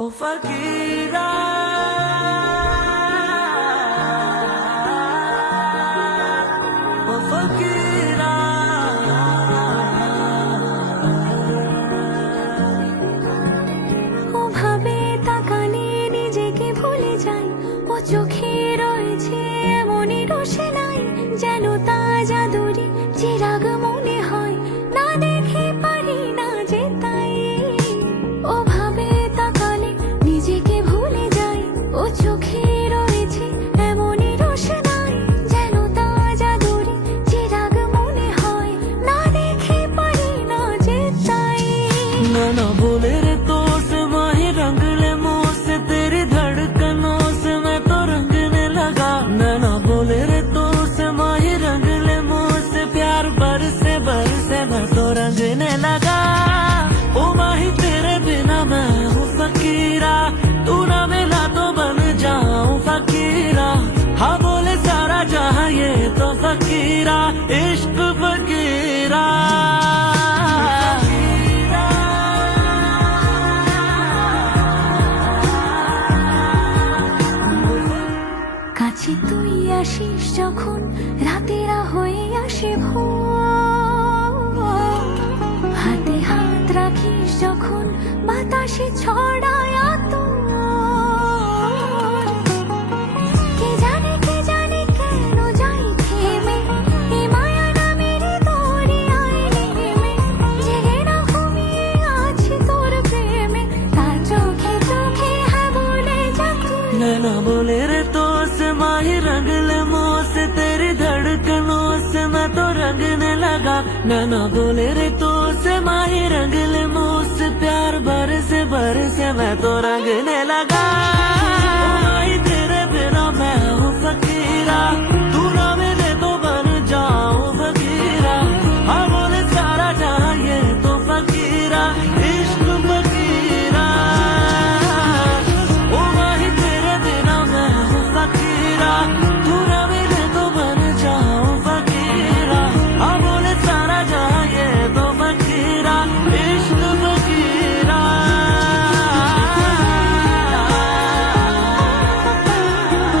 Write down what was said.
ओ फकीरा ओ फकीरा ওভাবে তাকালে নিজেকে ভুলে যাই, ও চোখে রয়েছে এমনই রোশনাই, যেন তাজা দড়ি চিরাগ মনে হয়, না দেখে পারি না যে তাই। ওভাবে তাকালে নিজেকে ভুলে যাই, ও চোখে রয়েছে এমনই রোশনাই, যেন তাজা দড়ি চিরাগ মনে হয়, না দেখে পারি না যে তাই। ना बोले रे तो से माही रंग ले मुँह से तेरी धड़कनों से मैं तो रंगने लगा। ना बोले रे तो से माही रंग ले मुँह से प्यार बरसे मैं तो रंगने लगा। ओ माही तेरे बिना मैं हूँ फकीरा, तू ना मिला तो बन जाऊँ फकीरा। हाँ बोले सारा जहाँ ये तो फकीरा, इश्क फकीरा। কাছে তুই আসিস যখন, রাতেরা হয়ে আসে ভোর, হাতে হাত রাখিস যখন বাতাসে ছড়ায় আতর। কে জানে কেন যাই থেমে, এ মায়া নামের দরিয়ায় নেমে, জেগে না ঘুমিয়ে আছি তোর প্রেমে, তার চোখে চোখে হ্যাঁ বলে যা তুই। ना बोले रे तो से माही रंग ले मुँह से तेरी धड़कनों से मैं तो रंगने लगा। ना बोले रे तो से माही रंग ले मुँह से प्यार बरसे मैं तो रंगने लगा।